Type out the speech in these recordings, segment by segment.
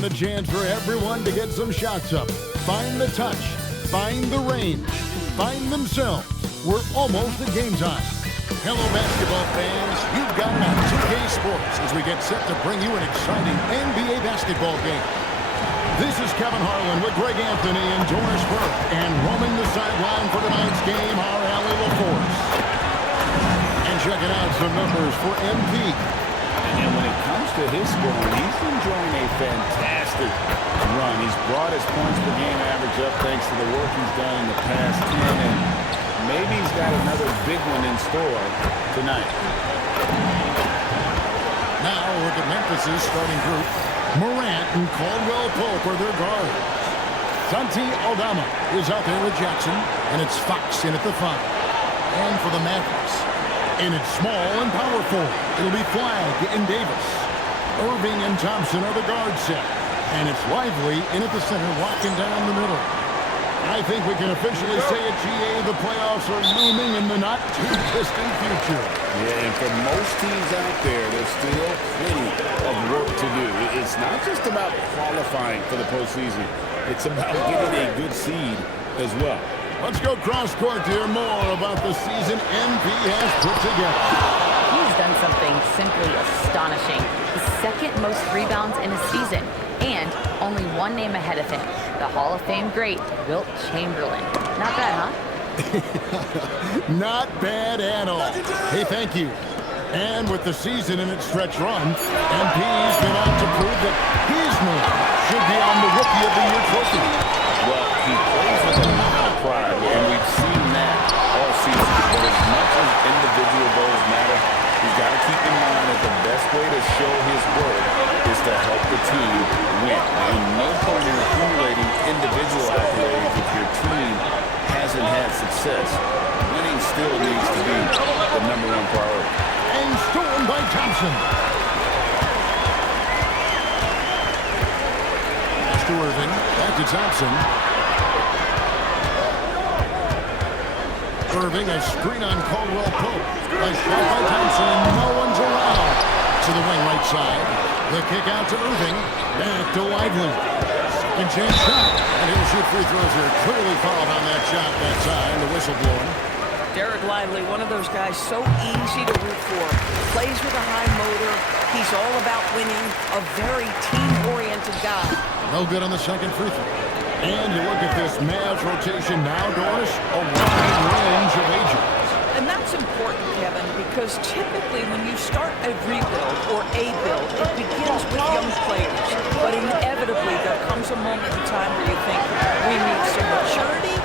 And a chance for everyone to get some shots up. Find the touch. Find the range. Find themselves. We're almost at game time. Hello, basketball fans. You've got me 2K Sports as we get set to bring you an exciting NBA basketball game. This is Kevin Harlan with Greg Anthony and Doris Burke. And roaming the sideline for tonight's game, our Allie LaForce. And checking out some numbers for MP. And when it comes to his scoring, he's enjoying a fantastic run. He's brought his points per game average up thanks to the work he's done in the past 10. And maybe he's got another big one in store tonight. Now look at Memphis's starting group. Morant and Caldwell Pope are their guards. Santi Aldama is out there with Jackson, and it's Fox in at the 5. And for the Mavericks, and it's small and powerful. It'll be Flagg and Davis. Irving and Thompson are the guard set. And it's Lively in at the center, locking down the middle. I think we can officially say at GA the playoffs are looming in the not-too-distant future. Yeah, and for most teams out there, there's still plenty of work to do. It's not just about qualifying for the postseason. It's about getting a good seed as well. Let's go cross-court to hear more about the season MP has put together. He's done something simply astonishing. The second most rebounds in a season, and only one name ahead of him, the Hall of Fame great, Wilt Chamberlain. Not bad, huh? Not bad at all. Hey, thank you. And with the season in its stretch run, MP's been on to prove that his name should be on the Rookie of the Year trophy. Well, he plays with a lot of pride, and we've seen that all season. But as much as individual goals matter, he's got to keep in mind that the best way to show his work is to help the team win. And no point in accumulating individual accolades if your team hasn't had success. Winning still needs to be the #1 priority. And stolen by Thompson. Pass to Irving. Back to Thompson. Irving, a screen on Caldwell Pope. A shot by Thompson. No one's around. To the wing right side. The kick out to Irving. Back to Lively. Second chance shot. And he'll shoot free throws here. Clearly fouled on that shot that time. The whistle blowing. Derek Lively, one of those guys so easy to root for. Plays with a high motor. He's all about winning. A very team-oriented guy. No good on the second free throw. And you look at this Mavs rotation now, Doris, a wide range of ages. And that's important, Kevin, because typically when you start a rebuild or a build, it begins with young players. But inevitably, there comes a moment in time where you think, we need some maturity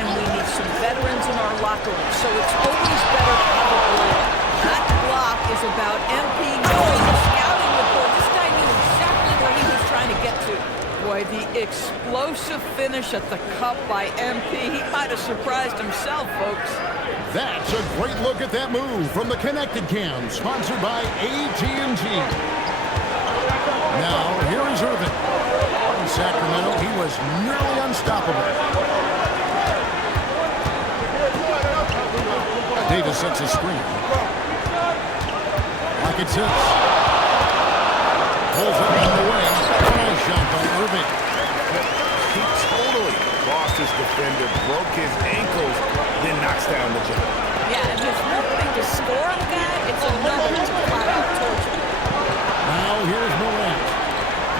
and we need some veterans in our locker room. So it's always better to have a block. That block is about MP knowing the scouting report. This guy knew exactly where he was trying to get to. Boy, the explosive finish at the cup by MP. He might have surprised himself, folks. That's a great look at that move from the Connected Cam, sponsored by AT&T. Now, here is Irving. In Sacramento, he was nearly unstoppable. Davis sets a screen. Pocket six. Pulls up on the wing. Nice shot by Irving. He totally lost his defender, broke his ankles, then knocks down the jump. Yeah, and there's one thing to score on a guy, it's another to flat out torture. Now here's Morant.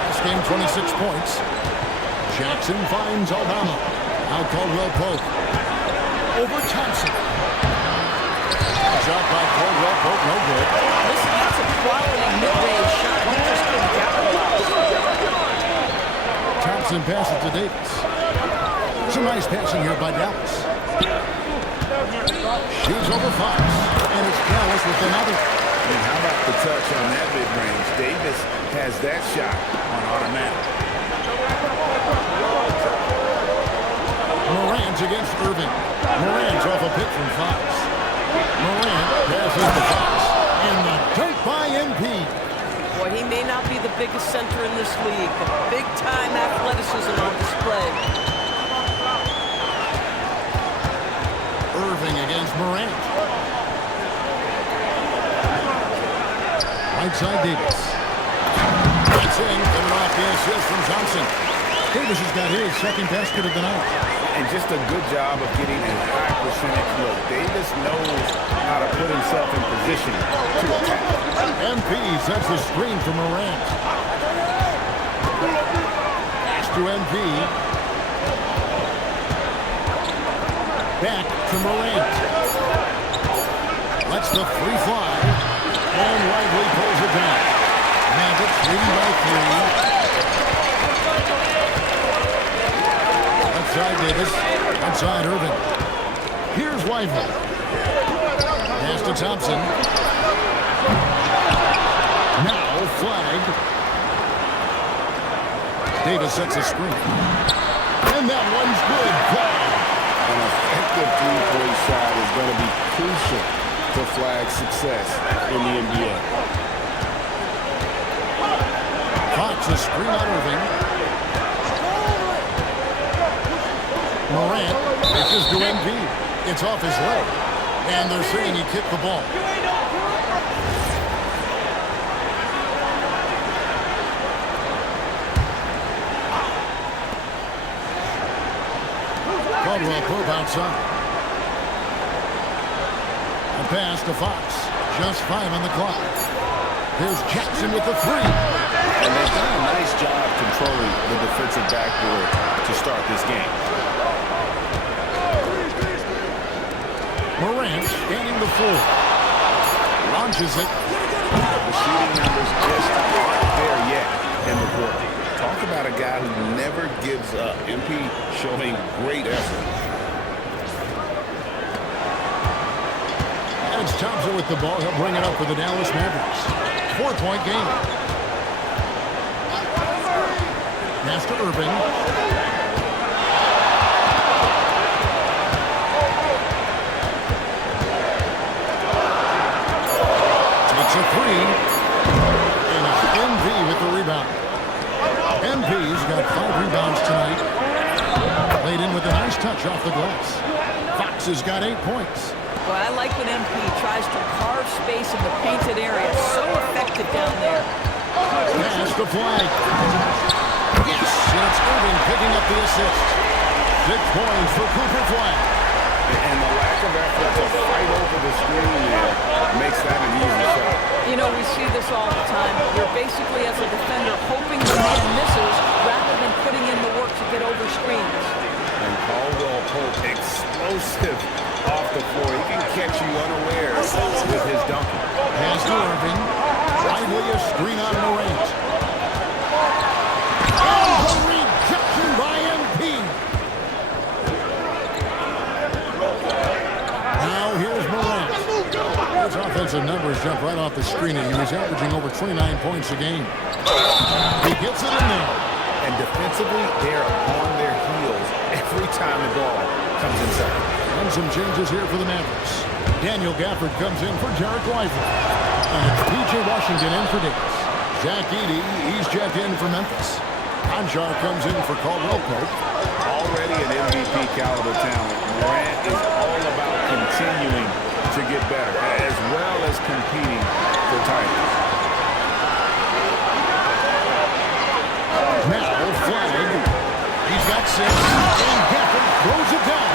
Last game, 26 points. Jackson finds Aldama. Now Caldwell Pope. Over Thompson. Shot by Caldwell Pope, no good. Listen, that's a quality mid-range shot. He just couldn't capitalize. Thompson passes to Davis. Some nice passing here by Dallas. Shoots over Fox. And it's Dallas with another. And how about the touch on that mid-range? Davis has that shot on automatic. Morant against Irving. Morant's off a pick from Fox. Morant passes to Fox. And the dunk by MP. Boy, he may not be the biggest center in this league, but big-time athleticism on display. Irving against Morant. Right side Davis. It's in, coming off the assist from Johnson. Davis has got his second basket of the night. And just a good job of getting a high percentage look. Davis knows how to put himself in position to attack. MP sets the screen for Morant. Pass to MP. Back to Morant. Lets the free fly. And Lively pulls it down. Mavericks leading by 3. Outside Davis. Outside Irving. Here's Lively. Pass to Thompson. Now flag. Davis sets a screen. And that one's good. Flag. An effective three-point shot is going to be crucial to flag success in the NBA. Fox a screen on Irving. Morant pitches to MP. It's off his leg. And they're saying he kicked the ball. Caldwell Pope outside. A pass to Fox. Just 5 on the clock. Here's Jackson with the 3. And they've done a nice job controlling the defensive backboard to start this game. Morant scanning the floor. Launches it. The shooting numbers just aren't there yet in the quarter. Talk about a guy who never gives up. MP showing great effort. And it's Thompson with the ball. He'll bring it up for the Dallas Mavericks. 4-point game. Pass to Irving. Takes a 3. And it's MV with the rebound. MP's got 5 rebounds tonight. Played in with a nice touch off the glass. Fox has got 8 points. Well, I like when MP tries to carve space in the painted area. So effective down there. Pass the flag. Yes, and it's Irving picking up the assist. 6 points for Cooper Flag. And the lack of effort to fight over the screen there makes that an easy shot. You know, we see this all the time. You're basically, as a defender, hoping the man misses rather than putting in the work to get over screens. And Caldwell Pope, explosive off the floor. He can catch you unaware with his dunking. Pass to Irving. Lively a screen on Morant. And the rejection by MP. Now here's Morant. His offensive numbers jump right off the screen, and he was averaging over 29 points a game. He gets it in there. And defensively, they're on their heels every time the ball comes inside. And some changes here for the Mavericks. Daniel Gafford comes in for Jarek Lively. And it's P.J. Washington in for Davis. Zach Edey, he's checked in for Memphis. Conchar comes in for Caldwell Pope. Already an MVP caliber talent, Morant is all about continuing to get better, as well as competing for titles. Now, flag. He's got 6. And Gafford throws it down.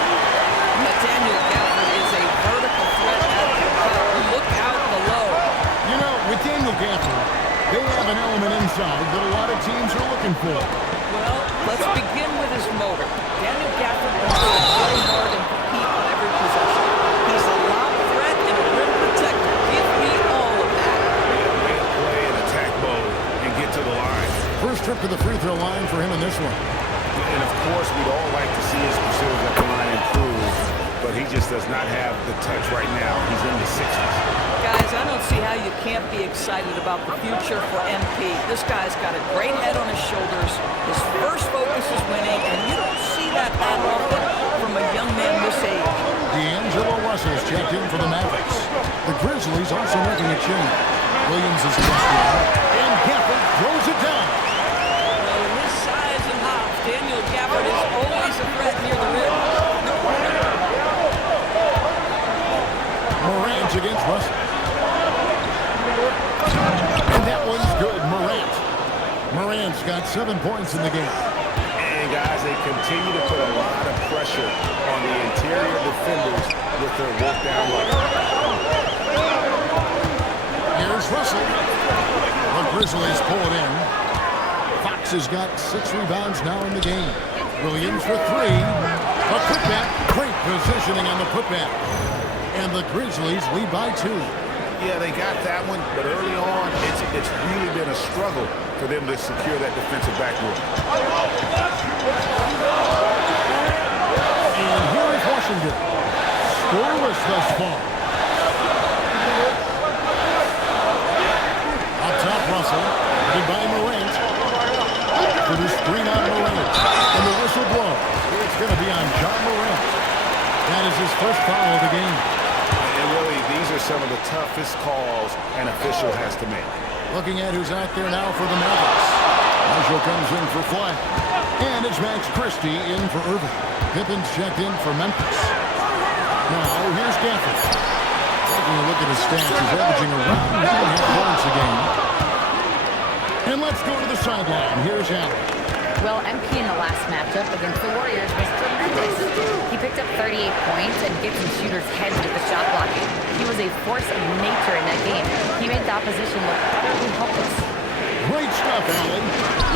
Daniel Gafford is a vertical threat at the cup. Look out below. You know, with Daniel Gafford, they have an element inside that a lot of teams are looking for. Well, let's begin with his motor. Daniel Gafford wants to play hard and compete on every possession. He's a lob threat and a rim protector. Give me all of that. Way to play in attack mode and get to the line. First trip to the free throw line for him in this one. And of course, we'd all like to see his percentage at the line improve, but he just does not have the touch right now. He's in the 60s. Guys, I don't see how you can't be excited about the future for MP. This guy's got a great head on his shoulders. His first focus is winning, and you don't see that often from a young man this age. D'Angelo Russell's checked in for the Mavericks. The Grizzlies also making a change. Williams is against the line, and Gafford throws it down. Well, with his size and hops, Daniel Gafford is always a threat near the rim. Morant against Russell. And that one's good. Morant. Fox got 7 points in the game. And, guys, they continue to put a lot of pressure on the interior defenders with their work down low. Here's Russell. The Grizzlies pull it in. Fox has got 6 rebounds now in the game. Williams for 3. A putback. Great positioning on the putback. And the Grizzlies lead by 2. Yeah, they got that one, but early on, it's really been a struggle for them to secure that defensive backboard. And here is Washington. Scoreless thus far. Up top, Russell. Goodbye, Morant. For the screen on Morant. And the whistle blow. It's going to be on John Morant. That is his first foul of the game. And really, these are some of the toughest calls an official has to make. Looking at who's out there now for the Mavericks. Marshall comes in for Flack. And it's Max Christie in for Irving. Pippen's checked in for Memphis. Now, here's Gafford. Taking a look at his stats, he's averaging around 9.5 points a game. And let's go to the sideline. Here's Allen. Well, MP in the last matchup against the Warriors was tremendous. He picked up 38 points and gave some shooters heads with the shot blocking. He was a force of nature in that game. He made the opposition look utterly helpless. Great stuff, Allen.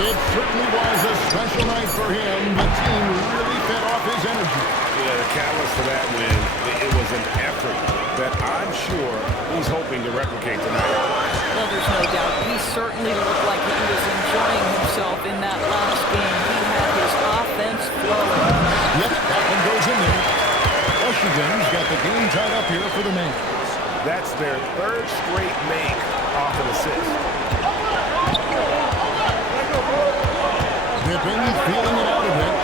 It certainly was a special night for him. The team really fed off his energy. Yeah, the catalyst for that win, it was an effort that I'm sure he's hoping to replicate tonight. Well, there's no doubt. He certainly looked like he was enjoying himself in that last game. He had his offense flowing. Yep, that one goes in there. Washington's got the game tied up here for the Mavericks. That's their 3rd straight make off an assist. Pippen feeling it out a bit.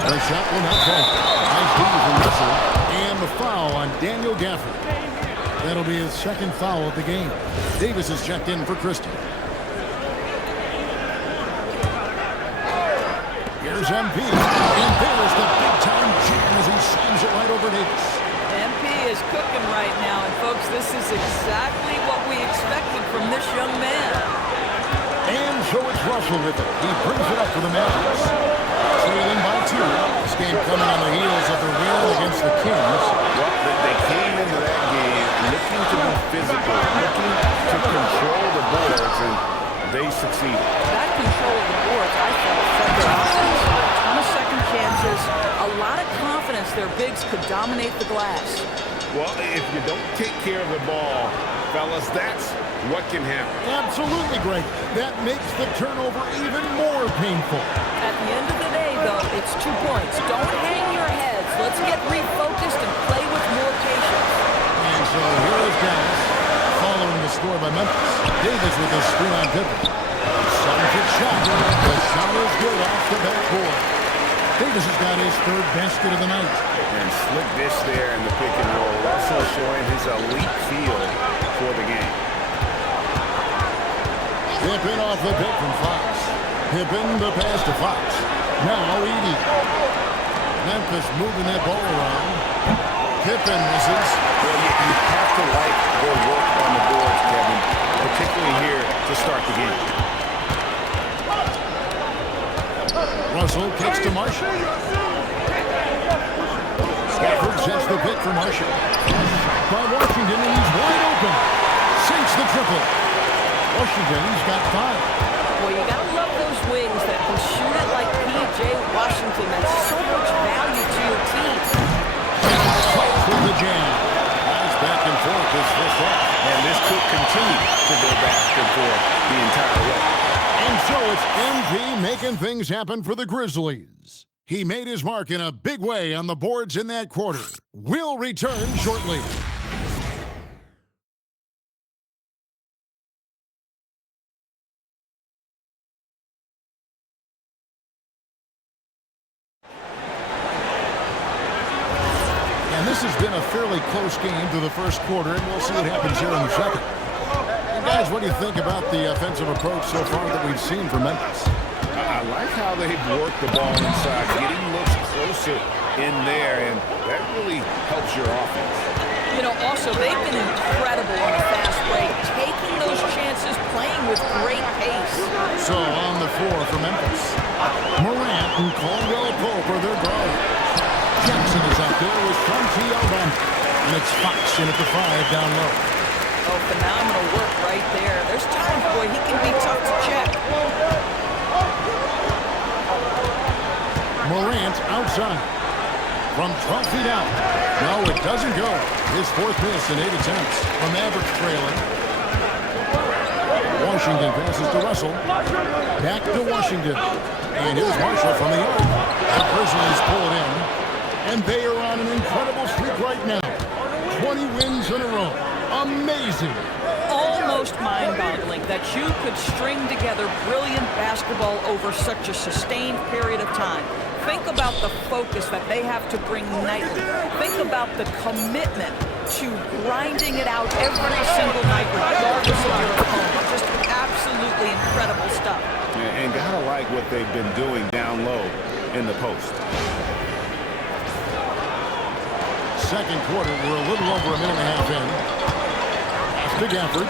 The shot will not fall. Nice D from Russell. And the foul on Daniel Gafford. That'll be his 2nd foul of the game. Davis is checked in for Christie. Here's MP. And there's the big-time jam as he slams it right over Davis. MP is cooking right now, and folks, this is exactly what we expected from this young man. And so it's Russell with it. He brings it up for the Mavericks. Trailing by 2. This game coming on the heels of the win against the Kings. Well, they came into that game looking to be physical, looking to control the boards, and they succeeded. That control of the boards, I felt, fed their offense. A ton of second chances, a lot of confidence their bigs could dominate the glass. Well, if you don't take care of the ball, fellas, that's what can happen. Absolutely great. That makes the turnover even more painful. At the end of the day, though, it's 2 points. Don't hang your heads. Let's get refocused and play with more patience. And so here is Dallas, following the score by Memphis. Davis with a screen on Pippen. 7-foot shot. The shot is good off the backboard. Davis has got his 3rd basket of the night. And slick dish there in the pick and roll. Russell showing his elite feel for the game. Pippen off the pick from Fox. Pippen the pass to Fox. Now Edey. Memphis moving that ball around. Pippen misses. Well, you have to like their work on the boards, Kevin, particularly here to start the game. Russell kicks to Marshall. Gafford sets the pick for Marshall. By Washington, and he's wide open. Sinks the triple. Washington's got 5. Well, you got to love those wings that can shoot it like P.J. Washington. That's so much value to your team. Fox with the jam. Nice back and forth this first half. And this could continue to go back and forth the entire way. And so it's MP making things happen for the Grizzlies. He made his mark in a big way on the boards in that quarter. We'll return shortly. And this has been a fairly close game through the first quarter, and we'll see what happens here in the second. And guys, what do you think about the offensive approach so far that we've seen from Memphis? I like how they've worked the ball inside, getting looks closer in there, and that really helps your offense. You know, also, they've been incredible on offense. with great pace. So on the floor for Memphis, Morant and Caldwell Pope are their guards. Jackson is out there with Alabama. And it's Fox in at the 5 down low. Oh, phenomenal work right there. There's times, boy, he can be tough to check. Morant outside. From 12 feet out. No, it doesn't go. His 4th miss in 8 attempts. The Mavericks trailing. Washington passes to Russell. Back to Washington. And here's Marshall from the arc. The Grizzlies pull it in. And they are on an incredible streak right now. 20 wins in a row. Amazing. Almost mind-boggling that you could string together brilliant basketball over such a sustained period of time. Think about the focus that they have to bring nightly. Think about the commitment to grinding it out every single night regardless of your opponent. Just absolutely incredible stuff. And gotta like what they've been doing down low in the post. Second quarter, we're a little over a minute and a half in. Pass to Gafford.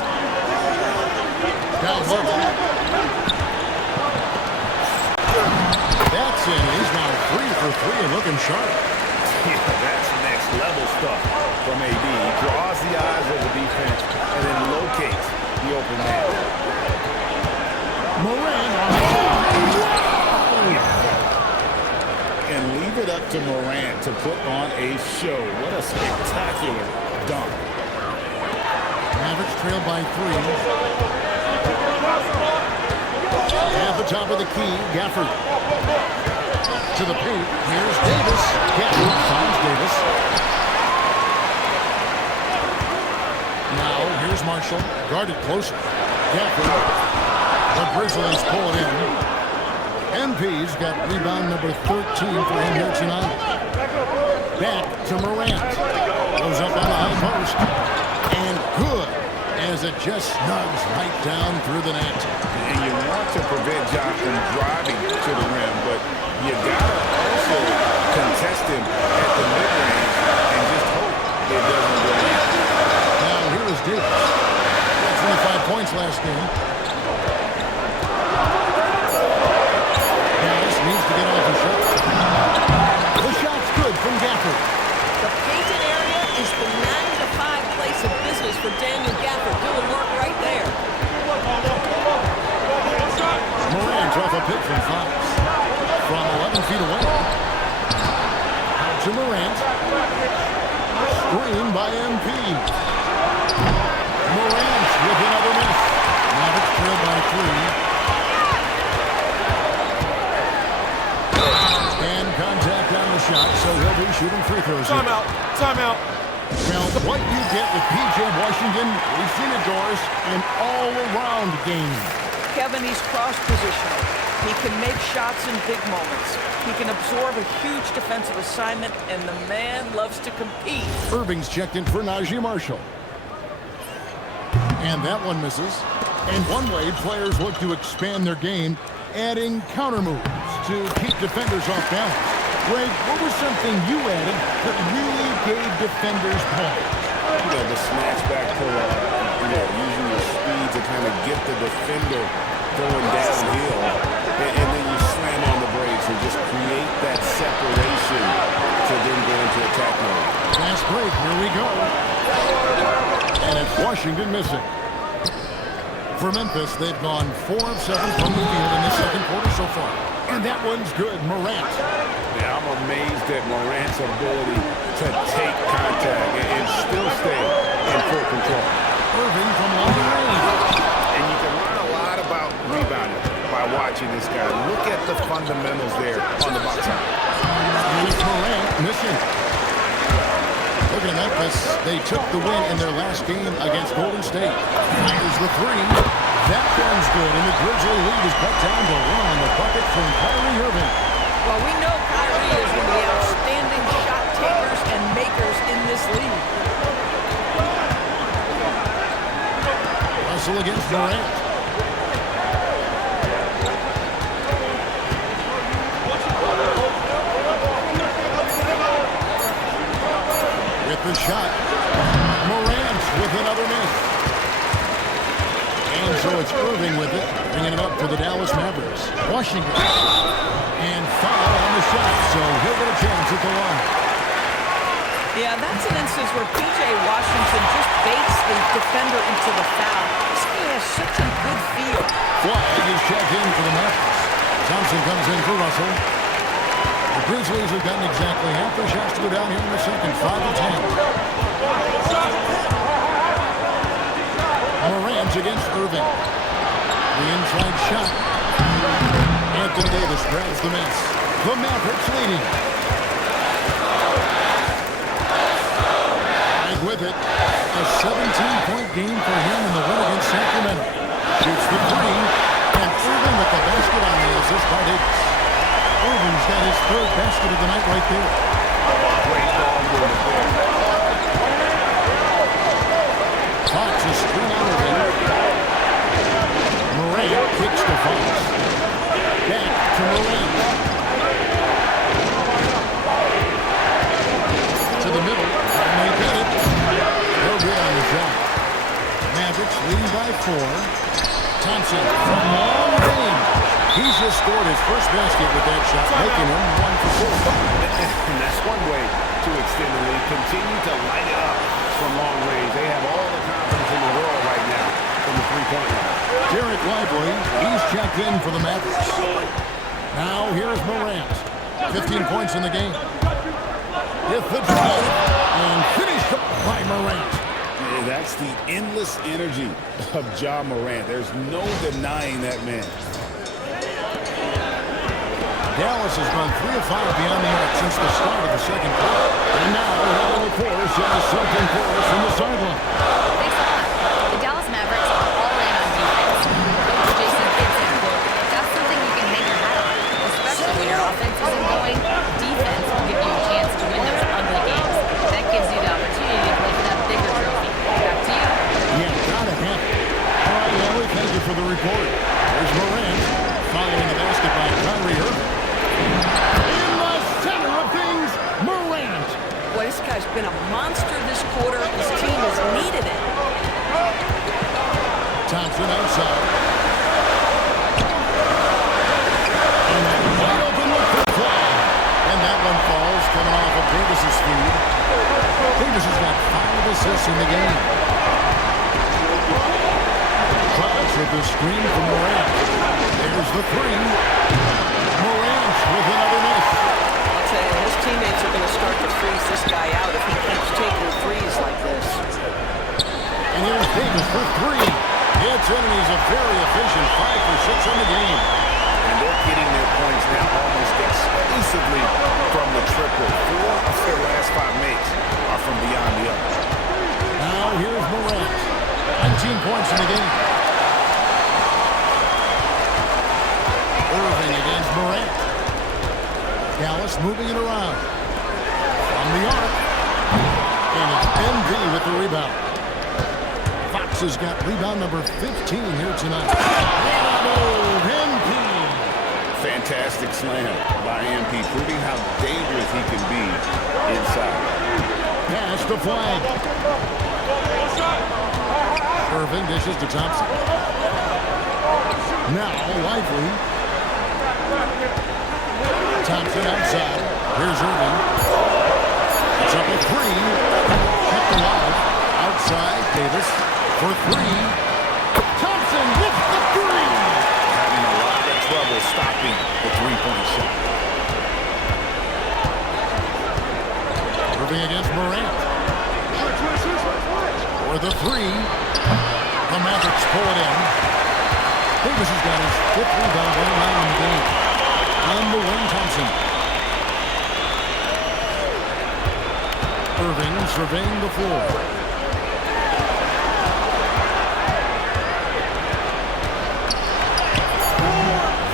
Down low. That's in. He's now 3 for 3 and looking sharp. Yeah, that's next level stuff from AD. He draws the eyes of the defense and then locates the open man. Morant on the shot. And leave it up to Morant to put on a show. What a spectacular dunk. Mavericks trail by 3. At the top of the key, Gafford. To the paint. Here's Davis. Gafford finds Davis. Now, here's Marshall. Guarded closer. Gafford. The Grizzlies pull it in. MP's got rebound number 13 for him here tonight. Back to Morant. Goes up on the high post. And good, as it just snugs right down through the net. And you want to prevent Jock from driving to the rim, but you gotta also contest him at the mid-range and just hope it doesn't go in. Now here is Davis. 25 points last game. Needs to get off the shot. The shot's good from Gafford. The painted area is the 9-to-5 place of business for Daniel Gafford. Doing work right there. Morant off a pick from Fox. From 11 feet away. Out to Morant. Screen by MP. Morant with another miss. Mavericks trail by 3. Contact on the shot, so he'll be shooting free throws. Timeout. Timeout. Well, what you get with P.J. Washington, we've seen it, Doris, an all-around game. Kevin, he's cross-positional. He can make shots in big moments. He can absorb a huge defensive assignment, and the man loves to compete. Irving's checked in for Najee Marshall. And that one misses. And one way players look to expand their game, adding counter moves to keep defenders off balance. Greg, what was something you added that really gave defenders pause? You know, the snatch back pull-up, using your speed to kind of get the defender going downhill, and then you slam on the brakes and just create that separation to then go into attack mode. Fast break, here we go. And it's Washington missing. For Memphis, they've gone 4 of 7 from the field in the second quarter so far. And that one's good, Morant. Yeah, I'm amazed at Morant's ability to take contact and still stay in full control. Irving from long range. And you can learn a lot about rebounding by watching this guy. Look at the fundamentals there on the box side. Here's Morant missing. Look at Memphis. They took the win in their last game against Golden State. Fires the 3. That one's good, and the Grizzly lead is cut down to 1 on the bucket from Kyrie Irving. Well, we know Kyrie is one of the outstanding shot takers and makers in this league. Russell against Morant. With the shot. Morant with another miss. And so it's Irving with it, bringing it up to the Dallas Mavericks. Washington. And foul on the shot, so he'll get a chance at the line. Yeah, that's an instance where P.J. Washington just baits the defender into the foul. This guy has such a good feel. Flag is checked in for the Mavericks. Thompson comes in for Russell. The Grizzlies have gotten exactly half their shots to go down here in the second, 5-10. Morant against Irving. The inside shot. Anthony Davis grabs the miss. The Mavericks leading. With it, a 17-point game for him in the win against Sacramento. Shoots the three, and Irving with the basket on the assist by Davis. Irving's got his third basket of the night right there. Great ball movement there. Fox is screen on Irving. Morant kicks to Fox. Back to Morant. To the middle, and they get it. No good on the shot. Mavericks leading by 4. Thompson from long range. He's just scored his first basket with that shot, making him 1 for 4. And that's one way to extend the lead. Continue to light it up from long range. They have all the confidence in the world right now from the three-point line. Derek Lively, he's checked in for the Mavericks. Now here's Morant. 15 points in the game. With the drive, and finished up by Morant. Yeah, that's the endless energy of Ja Morant. There's no denying that man. Dallas has gone 3 of 5 beyond the arc since the start of the second quarter. And now, Helen Force has something for us from the sideline. Thanks a lot. The Dallas Mavericks are all in on defense. Coach Jason Kidd said, that's something you can hang your hat on, especially when your offense isn't going. Defense will give you a chance to win those ugly games. That gives you the opportunity to play for that bigger trophy. Back to you. Yeah, gotta have it. All right, Ellie, thank you for the report. There's Morant following the basket by Kyrie Irving. In the center of things, Morant. Boy, this guy's been a monster this quarter. His team has needed it. Thompson outside. And that wide open look for the flag. And that one falls, coming off of Davis's feed. Davis has got 5 assists in the game. Fox with the screen from Morant. There's the 3. Morant with another miss. I'll tell you, his teammates are going to start to freeze this guy out if he keeps taking threes like this. And here's Davis for 3. It's in, and he's a very efficient 5 for 6 in the game. And they're getting their points now almost exclusively from the triple. 4 of their last 5 makes are from beyond the arc. Now here's Morant. 19 points in the game. Irving against Morant. Dallas moving it around. From the arc. And it's MV with the rebound. Fox has got rebound number 15 here tonight. MP. Fantastic slam by MP, proving how dangerous he can be inside. Pass the flag. Irving dishes to Thompson. Now Lively. Thompson outside. Here's Irving. It's up at 3. Kept alive. Outside. Davis for 3. Thompson with the 3. Having a lot of trouble stopping the three-point shot. Irving against Morant. For the 3. The Mavericks pull it in. Davis has got his 5th rebound right now in the game. On the wing, Thompson. Irving surveying the floor.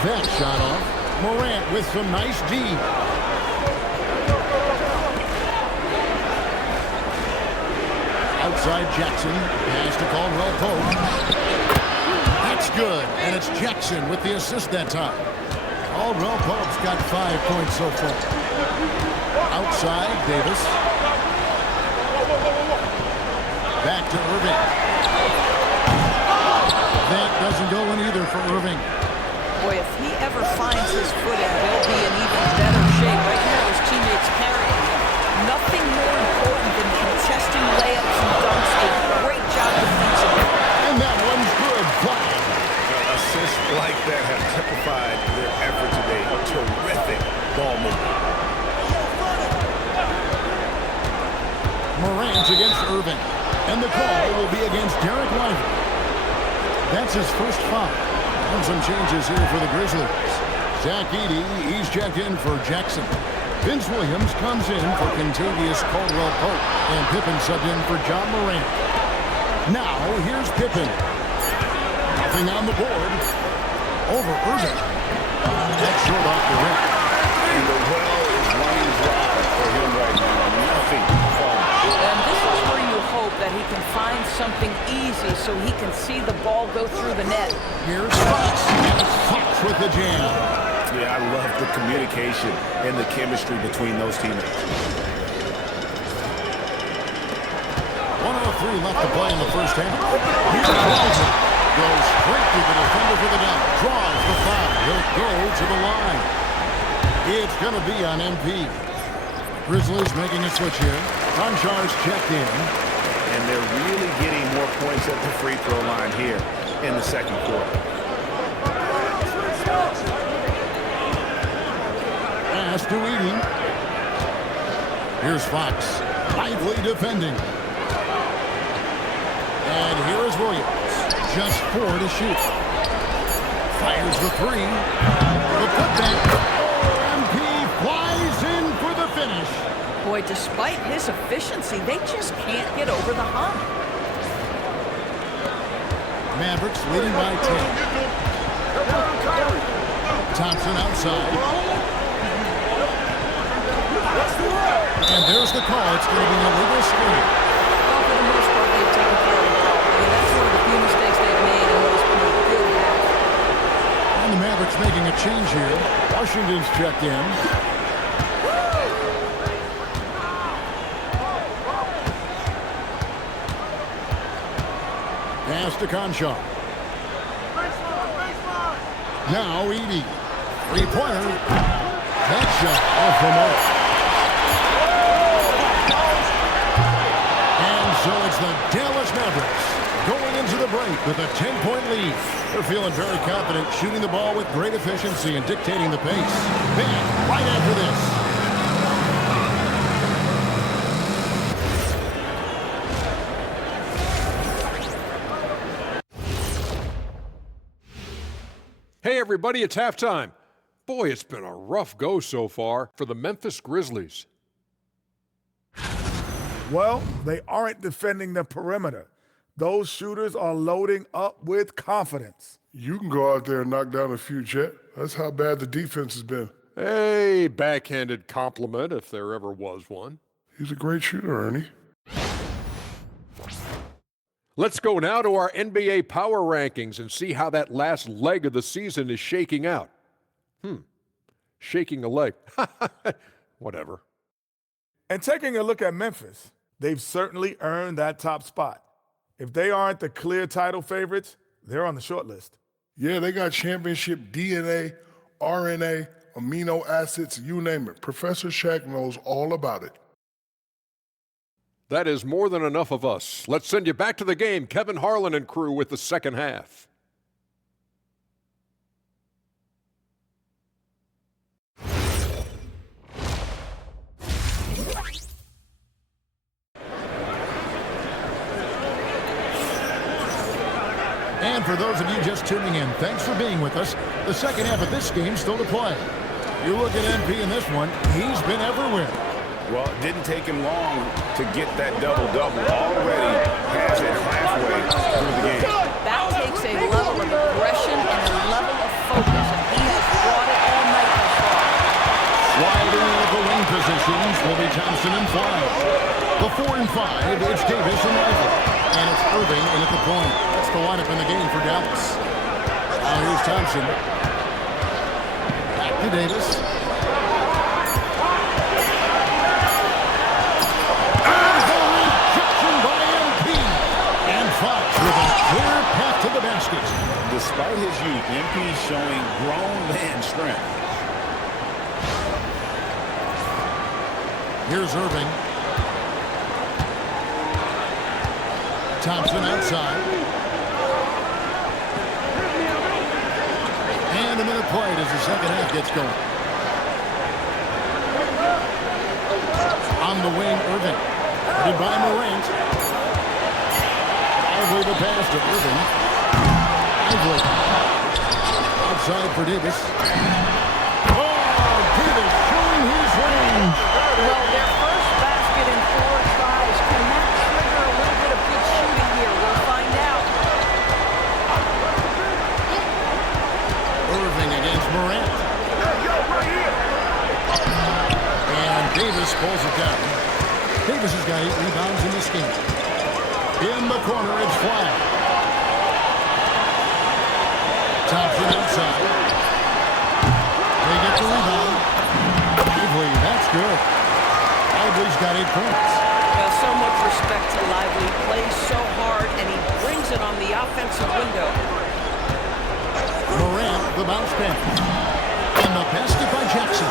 That shot off. Morant with some nice D. Outside Jackson. Pass to Caldwell Pope. That's good. And it's Jackson with the assist that time. Caldwell Pope's got 5 points so far. Outside, Davis. Back to Irving. Then for Irving. Boy, if he ever finds his footing, he'll be in even better shape. Right now, his teammates carrying him. Nothing more important than contesting layups and dunks. A great job defensively. And that one's good. Flag. Assists like that have typified their effort today. A terrific ball movement. Morant against Irving. And the call will be against Derek Lively. That's his first foul. And some changes here for the Grizzlies. Zach Edey, he's checked in for Jackson. Vince Williams comes in for Contavious Caldwell-Pope. And Pippen subbed in for John Morant. Now, here's Pippen. Nothing on the board. Over Irving. That's short off the rim. And the well is running dry for him right now. Nothing falling. And this is where you hope that he can find something easy so he can see the ball go through the net. Here's Fox. And it's Fox with the jam. Yeah, I love the communication and the chemistry between those teammates. 1:03 left to play in the first half. Here's Lively. Goes straight to the defender for the dunk. Draws the foul. He'll go to the line. It's going to be on MP. Grizzlies making a switch here. Konchar's checked in. And they're really getting more points at the free throw line here in the second quarter. Pass to Edey. Here's Fox. Lively defending. And here is Williams. Just 4 to shoot. Fires the 3. The putback. MP flies in for the finish. Boy, despite his efficiency, they just can't get over the hump. Mavericks leading by 10. Thompson outside. And there's the call. It's going to be an illegal screen. Well, for the most part, they've taken care of the ball. I mean, that's one of the few mistakes they've made in what has been a good half. And the Mavericks making a change here. Washington's checked in. Pass to Conchar. Now Edey. Three-pointer. That shot off the mark. And so it's the Dallas Mavericks going into the break with a 10-point lead. They're feeling very confident, shooting the ball with great efficiency and dictating the pace. Then, right after this. Hey everybody, it's halftime. Boy, it's been a rough go so far for the Memphis Grizzlies. Well, they aren't defending the perimeter. Those shooters are loading up with confidence. You can go out there and knock down a few, Jet. That's how bad the defense has been. A backhanded compliment, if there ever was one. He's a great shooter, Ernie. Let's go now to our NBA power rankings and see how that last leg of the season is shaking out. Shaking a leg. Whatever. And taking a look at Memphis, they've certainly earned that top spot. If they aren't the clear title favorites, they're on the short list. Yeah, they got championship DNA, RNA, amino acids, you name it. Professor Shaq knows all about it. That is more than enough of us. Let's send you back to the game, Kevin Harlan and crew, with the second half. And for those of you just tuning in, thanks for being with us. The second half of this game still to play. You look at MP in this one, he's been everywhere. Well, it didn't take him long to get that double-double. Already has it halfway through the game. That takes a level of aggression and a level of focus, and he has brought it all night so far. Sliding into the wing positions will be Thompson and Fly. The 4 and 5, it's Davis and Lively. And it's Irving in at the point. That's the lineup in the game for Dallas. Now here's Thompson. Back to Davis. And the rejection by MP. And Fox with a clear path to the basket. Despite about his youth. MP's showing grown man strength. Here's Irving. Thompson outside. And a minute played as the second half gets going. On the wing, Irving. Headed by Morant. Lively the pass to Irving. Lively. Outside for Davis. Oh, Davis showing his range. Well, their first basket in 4 tries. Can that trigger a little bit of good shooting here? We'll find out. Irving against Morant. And Davis pulls it down. Davis has got 8 rebounds in this game. In the corner, it's flat. Thompson outside. They get the rebound. Lively, that's good. Lively's got 8 points. Well, so much respect to Lively. Plays so hard, and he brings it on the offensive window. Morant, the bounce pass. And the basket by Jackson.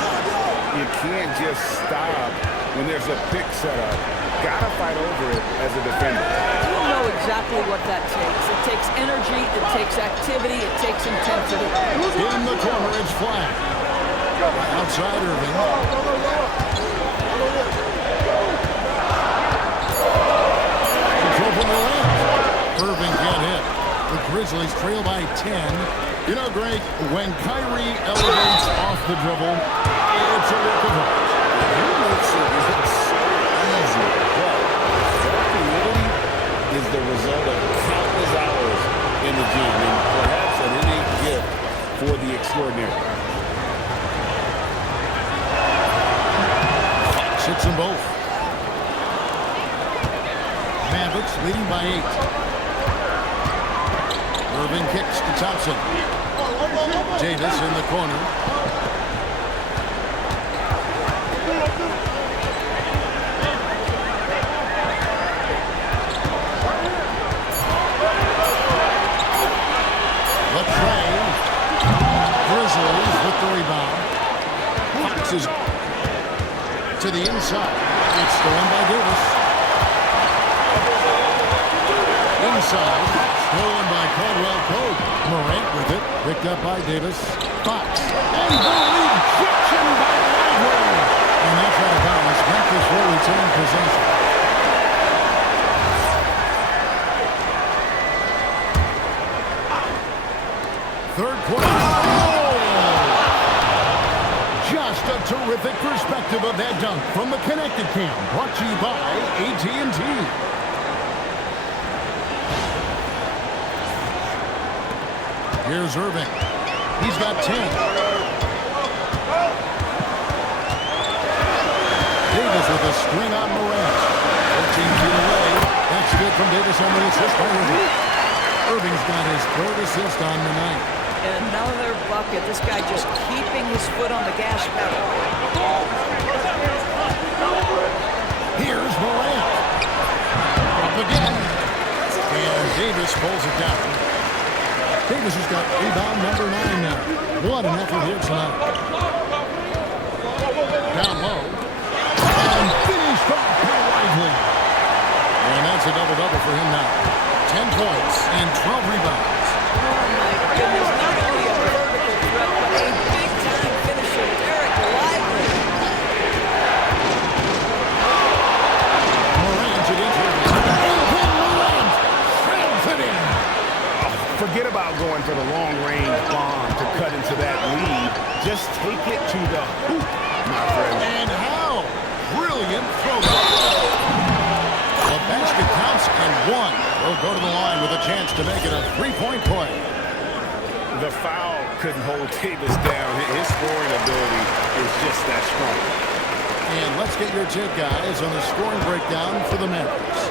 You can't just stop when there's a pick set up. Gotta fight over it as a defender. You know exactly what that takes. It takes energy, it takes activity, it takes intensity. In the corner, it's flat. Outside Irving. Control from Morant. Irving can't hit. The Grizzlies trail by 10. You know, Greg, when Kyrie elevates off the dribble, it's a work of art. He makes it look so easy. But that ability is the result of countless hours in the gym, and perhaps an innate gift for the extraordinary. Fox hits them both. Mavericks leading by 8. Irving kicks to Thompson. Davis in the corner. Latray. Grizzlies with the rebound. Fox is to the inside. It's stolen by Davis. Inside. Stolen by Caldwell Pope. Morant with it. Picked up by Davis. Fox. And the rejection by Lively. And that's out of bounds. Memphis will retain possession. Third quarter. Oh! Just a terrific perspective of that dunk from the Connected Cam. Brought to you by AT&T. Here's Irving. He's got 10. Davis with a string on Morant. 14 feet away. That's good from Davis on the assist by Irving. Irving's got his 3rd assist on the night. Another bucket. This guy just keeping his foot on the gas pedal. Here's Morant. Up again. And Davis pulls it down. Davis has got rebound number 9 now. What an effort here tonight. Down low. And finished off by Lively. And that's a double-double for him now. 10 points and 12 rebounds. Oh, my goodness. Not only a vertical threat, but a big-time finisher. Derek Lively. Morant against Irving. And then Morant slams it in. Forget about going for the long-range bomb to cut into that lead. Just take it to the hoop, my friend. And how brilliant throw. The basket counts and 1. Will go to the line with a chance to make it a 3-point play. The foul couldn't hold Davis down. His scoring ability is just that strong. And let's get your take, guys, on the scoring breakdown for the Mavericks.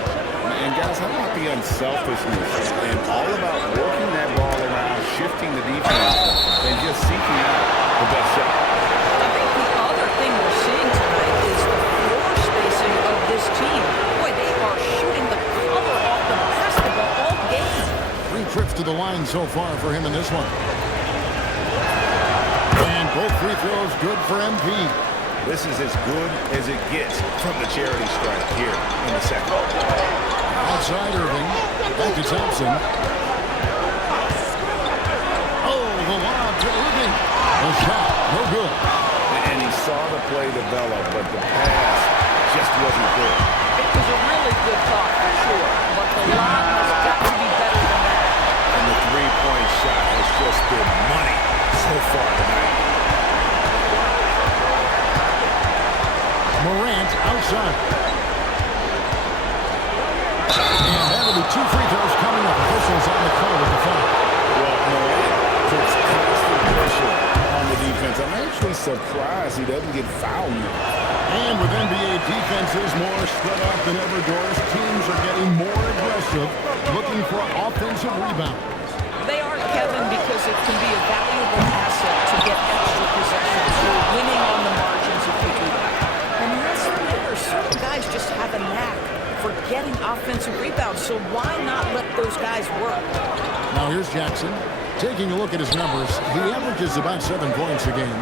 And guys, how about the unselfishness and all about working that ball around, shifting the defense, and just seeking out the best shot? I think the other thing we're seeing tonight is the floor spacing of this team. Boy, they are shooting the cover off the basketball all game. 3 trips to the line. line so far for him in this one. And both free throws good for MP. This is as good as it gets from the charity stripe here in the second. Outside Irving. Back to Thompson. Oh, the lob to Irving. The shot, no good. And he saw the play develop, but the pass just wasn't good. It was a really good thought for sure, but the lob has got to be better than that. And the three-point shot has just been money so far tonight. Morant outside. And that'll be 2 free throws coming up. Officials on the call with the foul. Well, Morant puts constant pressure on the defense. I'm actually surprised he doesn't get fouled. And with NBA defenses more spread out than ever, Doris, teams are getting more aggressive, looking for offensive rebounds. They are, Kevin, because it can be a valuable asset to get extra possessions. You're winning on the margins if you do that. And let's remember, certain guys just have a knack for getting offensive rebounds, so why not let those guys work? Now here's Jackson. Taking a look at his numbers, he averages about 7 points a game.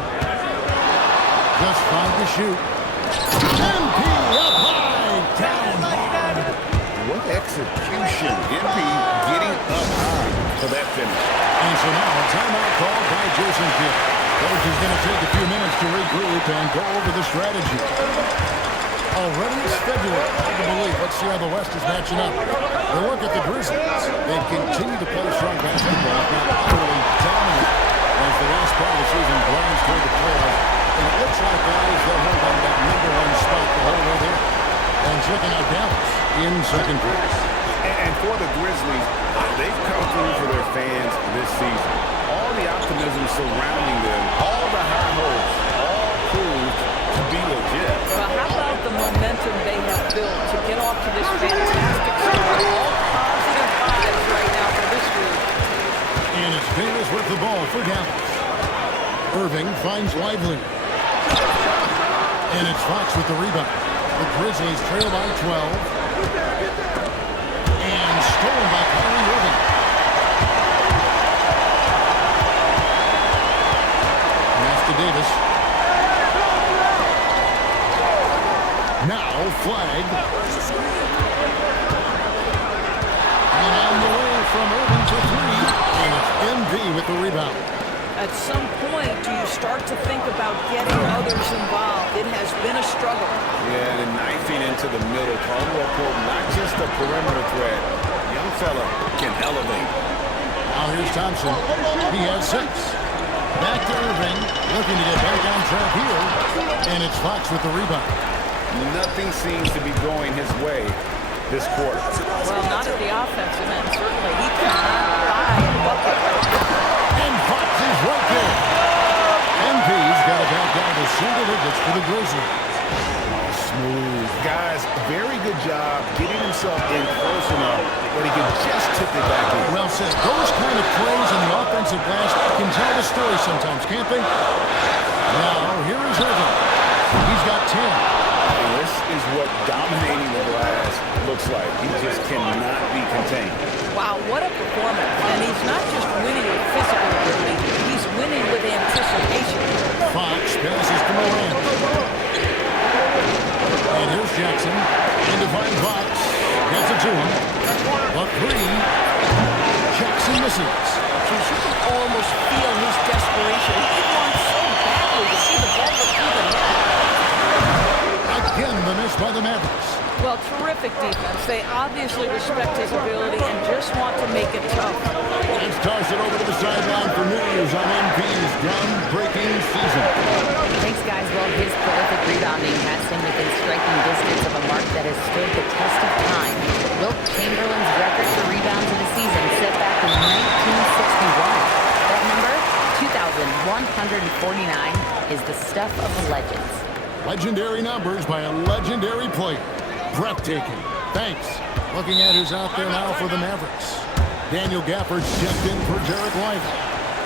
Just 5 to shoot. MP up high, down hard. What execution. MP getting up high for that finish. And so now a timeout called by Jason Kidd. Coach is going to take a few minutes to regroup and go over the strategy. Already scheduled. Hard to believe. Let's see how the West is matching up. A look at the Grizzlies. They continue to play strong basketball, not utterly dominant as the last part of the season grinds toward the playoffs. And it looks like, guys, they'll hold on to that #1 spot the whole way there. And checking out Dallas in second place. And for the Grizzlies, they've come through for their fans this season. All the optimism surrounding them, all the high hopes, all proved to be legit. Well, how about the momentum they have built to get off to this fantastic start? All positive vibes right now for this group. And it's Davis with the ball for Dallas. Irving finds Lively. And it's Fox with the rebound. The Grizzlies trail by 12. And stolen by Kyrie Irving. Pass to Davis. Now flag. And on the way from Irving for 3. And it's MV with the rebound. At some point, do you start to think about getting others involved? It has been a struggle. Yeah, and knifing into the middle. Caldwell Pope, not just a perimeter threat. Young fella can elevate. Now here's Thompson. He has 6. Back to Irving, looking to get back on track here. And it's Fox with the rebound. Nothing seems to be going his way this quarter. Well, not at the offensive end, certainly. He cannot buy a bucket right now. And Fox is right there. MP's got it back down to single digits for the Grizzlies. Smooth. Guys, very good job getting himself in close enough that he can just tip it back in. Well said. Those kind of plays in the offensive glass can tell the story sometimes, can't they? Now, here is Irving. He's got 10. And this is what dominating the glass looks like. He just cannot be contained. Wow, what a performance. And he's not just winning with physical ability, he's winning with anticipation. Fox passes to Morant. And here's Jackson. And to find Fox. Gets it to him. A 3. Jackson misses. So you can almost feel his desperation. He wants so badly to see the ball go through the net. Again, the miss by the Mavericks. Well, terrific defense. They obviously respect his ability and just want to make it tough. Let's toss it over to the sideline for news on MP's groundbreaking season. Thanks, guys. Well, his prolific rebounding has him within striking distance of a mark that has stood the test of time. Wilt Chamberlain's record for rebounds in a season set back in 1961. That number, 2,149, is the stuff of legends. Legendary numbers by a legendary player. Breathtaking. Thanks. Looking at who's out there now for the Mavericks. Daniel Gafford's checked in for Derek White.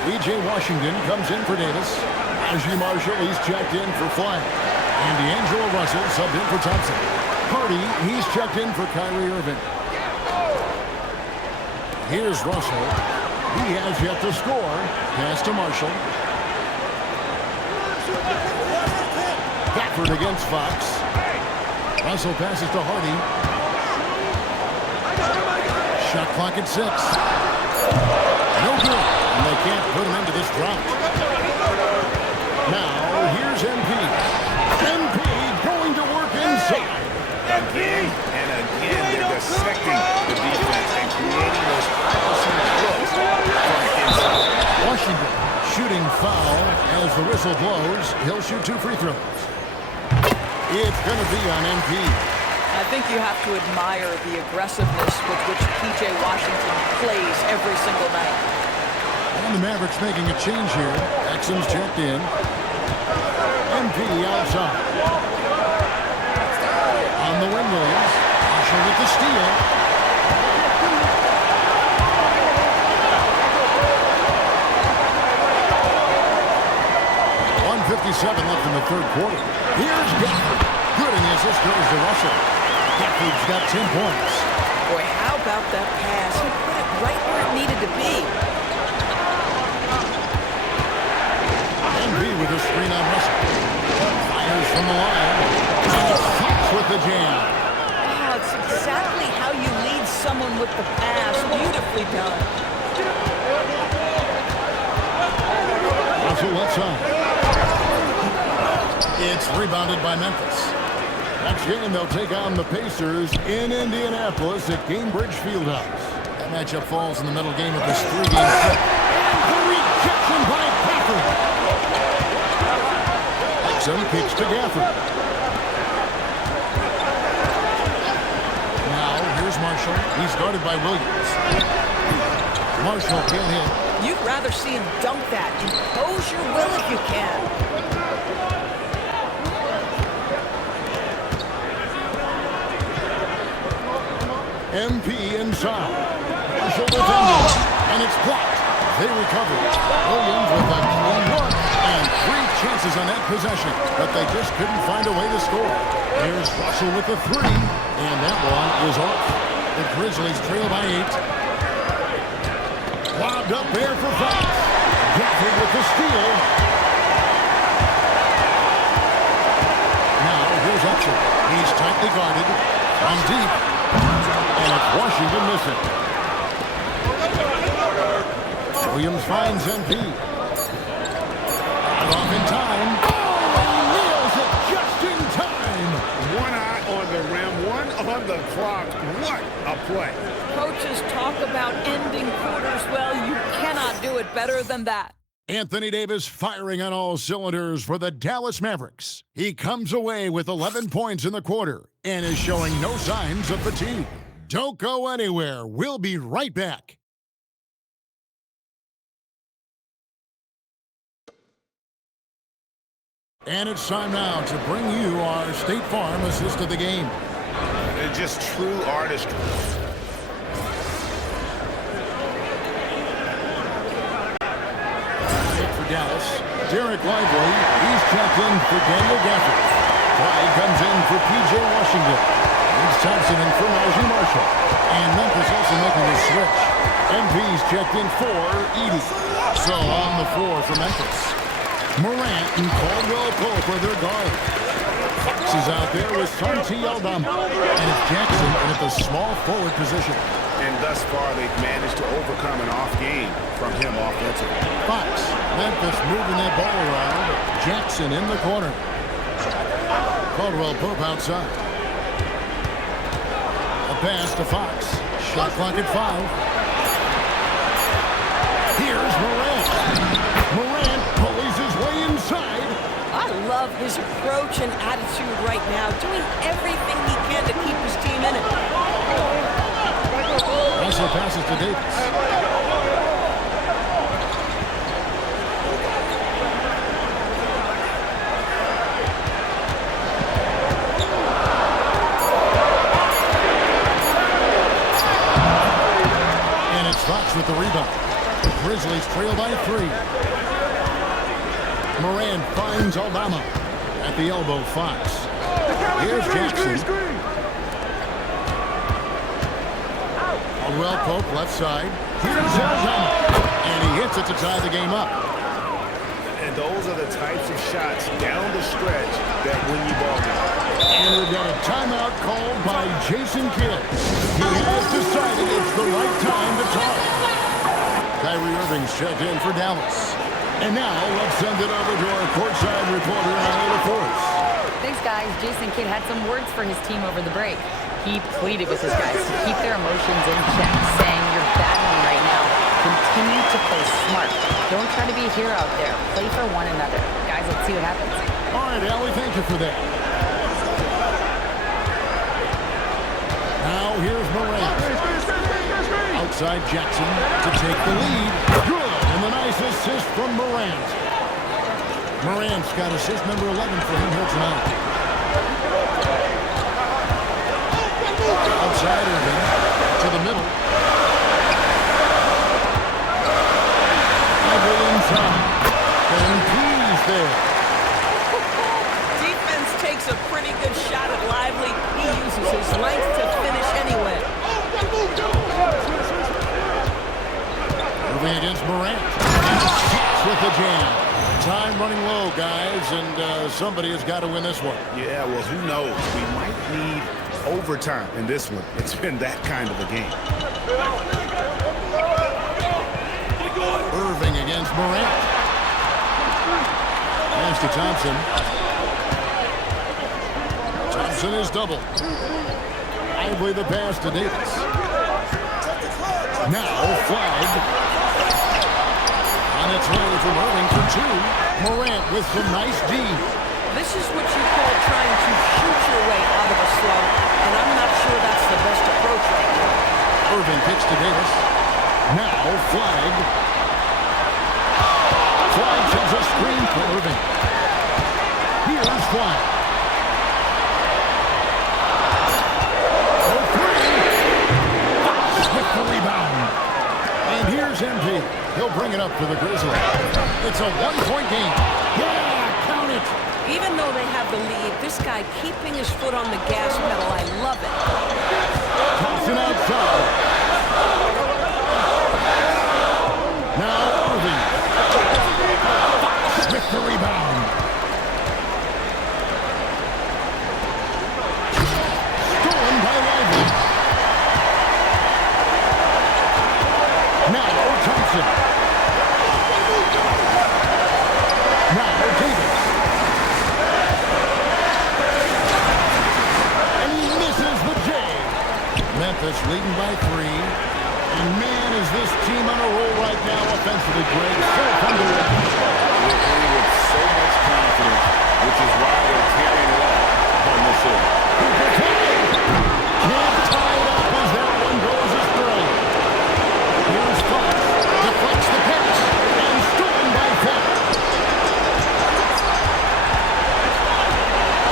E.J. Washington comes in for Davis. Najee Marshall, he's checked in for Flag. And D'Angelo Russell subbed in for Thompson. Hardy, he's checked in for Kyrie Irving. Here's Russell. He has yet to score. Pass to Marshall. Gafford against Fox. Russell passes to Hardy. Shot clock at 6. No good. And they can't put him into this drought. Now, here's MP. MP going to work inside. Again and again, they're dissecting the defense and creating those opportunity looks from the inside. Washington shooting foul as the whistle blows. He'll shoot 2 free throws. It's going to be on MP. I think you have to admire the aggressiveness with which P.J. Washington plays every single night. And the Mavericks making a change here. Exum's checked in. MP outside. On the wing, Williams. Marshall with the steal. .157 left in the third quarter. Here's Gafford. Good, and the assist goes to Russell. Gafford's got 10 points. Boy, how about that pass? He put it right where it needed to be. MB with a screen on Russell. Fires from the line. And Fox with the jam. Oh, it's exactly how you lead someone with the pass. Beautifully done. Russell left side. It's rebounded by Memphis. Next game, they'll take on the Pacers in Indianapolis at Gainbridge Fieldhouse. That matchup falls in the middle game of this 3-game set. The rejection by Gafford. Exum kicks to Gafford. Now, here's Marshall. He's guarded by Williams. Marshall can't hit. You'd rather see him dunk that. Impose your will if you can. MP inside. Marshall defending. And it's blocked. They recover. Williams with a clean look. And 3 chances on that possession. But they just couldn't find a way to score. Here's Russell with the 3. And that one is off. The Grizzlies trail by 8. Lobbed up there for Fox. Gafford with the steal. Now here's Upshur. He's tightly guarded. From deep. And it's Washington missing. Williams finds MP. Not off in time. Oh, he nails it just in time. 1 eye on the rim, 1 on the clock. What a play. Coaches talk about ending quarters. Well, you cannot do it better than that. Anthony Davis firing on all cylinders for the Dallas Mavericks. He comes away with 11 points in the quarter and is showing no signs of fatigue. Don't go anywhere. We'll be right back. And it's time now to bring you our State Farm assist of the game. They're just true artistry. For Dallas, Derek Lively, he's checked in for Daniel Gafford. Clyde comes in for P.J. Washington. It's Thompson in for Najee Marshall. And Memphis also making a switch. MP's checked in for Edey. So on the floor for Memphis, Morant and Caldwell Pope are their guard. Fox is out there with Santi Aldama. And it's Jackson in at the small forward position. And thus far, they've managed to overcome an off game from him offensively. Fox, Memphis moving that ball around. Jackson in the corner. Caldwell Pope outside. A pass to Fox. Shot clock at 5. Here's Morant. Morant pulleys his way inside. I love his approach and attitude right now, doing everything he can to keep his team in it. Russell passes to Davis. And it's Fox with the rebound. The Grizzlies trail by 3. Morant finds Aldama. At the elbow, Fox. Here's Jackson. Caldwell Pope left side. Here's Aldama. And he hits it to tie the game up. And those are the types of shots down the stretch that win you ball games. And we've got a timeout called by Jason Kidd. He has decided it's the right time to talk. Kyrie Irving's checked in for Dallas. And now let's send it over to our courtside reporter, Iowa Force. Thanks, guys. Jason Kidd had some words for his team over the break. He pleaded with his guys to keep their emotions in check, saying, "You're battling right now. Continue to play smart. Don't try to be a hero out there. Play for one another." Guys, let's see what happens. All right, Allie, thank you for that. Now here's Morant. Outside Jackson to take the lead. Good, and the nice assist from Morant. Morant's got assist number 11 for him here tonight. Outside Irving to the middle. Inside. And he's there. Defense takes a pretty good shot at Lively. He uses his length to finish anyway. Moving against Morant. And six with the jam. Time running low, guys, and somebody has got to win this one. Yeah, well, who knows? We might need overtime in this one. It's been that kind of a game. Irving against Morant. Pass to Thompson. Thompson is double. Lively the pass to Davis. Now flag. On its way from Irving for two. Morant with some nice D. This is what you call trying to shoot your way out of a slow, and I'm not sure that's the best approach right now. Irving kicks to Davis. Now flag. Flag sends a screen for Irving. Here's Flag. For three. With the rebound. And here's MP. He'll bring it up for the Grizzlies. It's a one-point game. Yeah, count it. Even though they have the lead, this guy keeping his foot on the gas pedal, I love it. Thompson outside. Now Irving. With the rebound. Stolen by Lively. Now Thompson. Now Davis. And he misses the J. Memphis leading by 3. And man, is this team on a roll right now offensively, Greg. So fun to watch. They're playing with so much confidence, which is why they're tearing it up on this end. Can't tie it up as that one goes astray. Here's Fox. Deflects the pass. And stolen by Fox.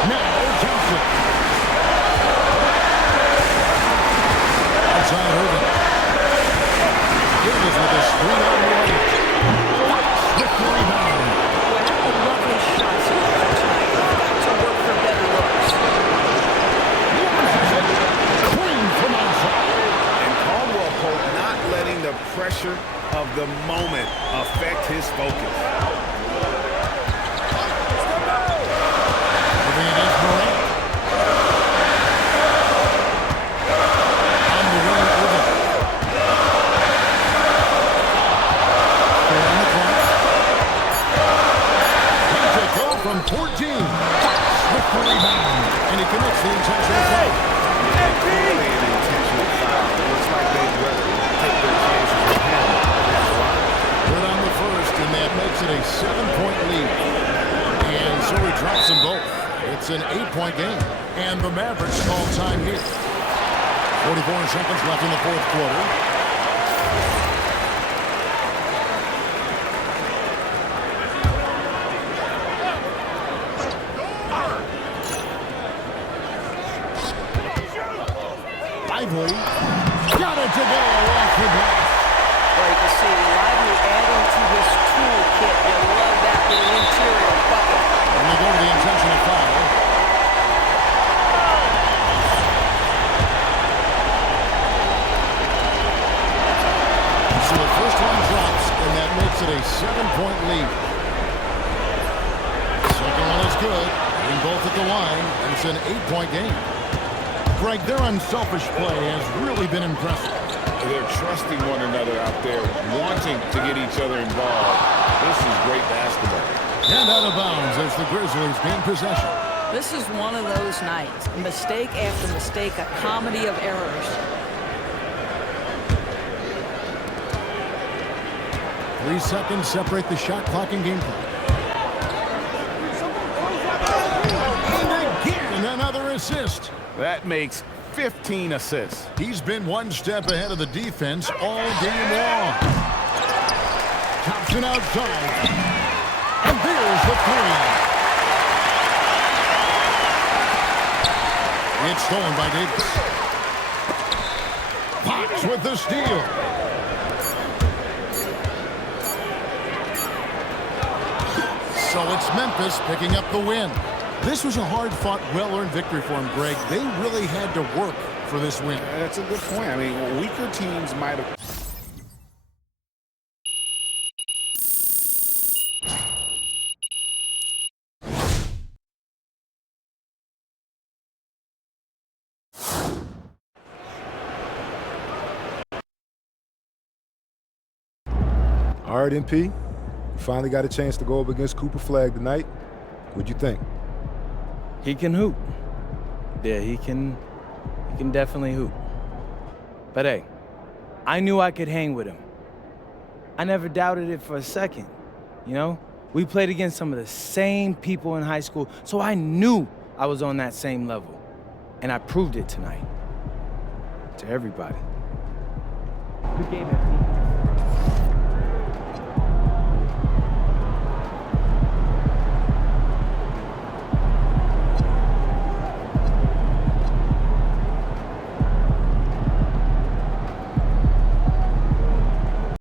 Now Johnson. Outside Irving. Davis with a screen on the right. Fox with the rebound. Well, a lovely shot tonight. You've got to work for better looks. Clean from outside. And Caldwell Pope not letting the pressure of the moment affect his focus. Moving against Morant. On the wing, Irving. Four on the clock. He to go from 14. With the rebound. And he commits the intentional play. Clearly an intentional foul. It looks like they'd rather take their chances with him. Good on the first, and that makes it a 7-point lead. And so he drops them both. It's an 8-point game. And the Mavericks call time here. 44 seconds left in the fourth quarter. Lively got it to go off the glass. Great to see Lively adding to his toolkit. You love that little interior bucket. And they go to the intentional foul. first one drops, and that makes it a 7-point lead. Second one is good. Hitting both at the line, and it's an 8-point game. Greg, their unselfish play has really been impressive. They're trusting one another out there, wanting to get each other involved. This is great basketball. And out of bounds as the Grizzlies gain possession. This is one of those nights. Mistake after mistake, a comedy of errors. 3 seconds separate the shot clock and game clock. And again, another assist. That makes 15 assists. He's been one step ahead of the defense all game long. Thompson outside. And there's the three. It's stolen by Davis. Fox with the steal. So it's Memphis picking up the win. This was a hard-fought, well-earned victory for him, Greg. They really had to work for this win. That's a good point. I mean, weaker teams might have... All right, MP. You finally got a chance to go up against Cooper Flagg tonight. What'd you think? He can hoop. Yeah, he can definitely hoop. But hey, I knew I could hang with him. I never doubted it for a second, you know? We played against some of the same people in high school, so I knew I was on that same level. And I proved it tonight. To everybody. Good game, MP.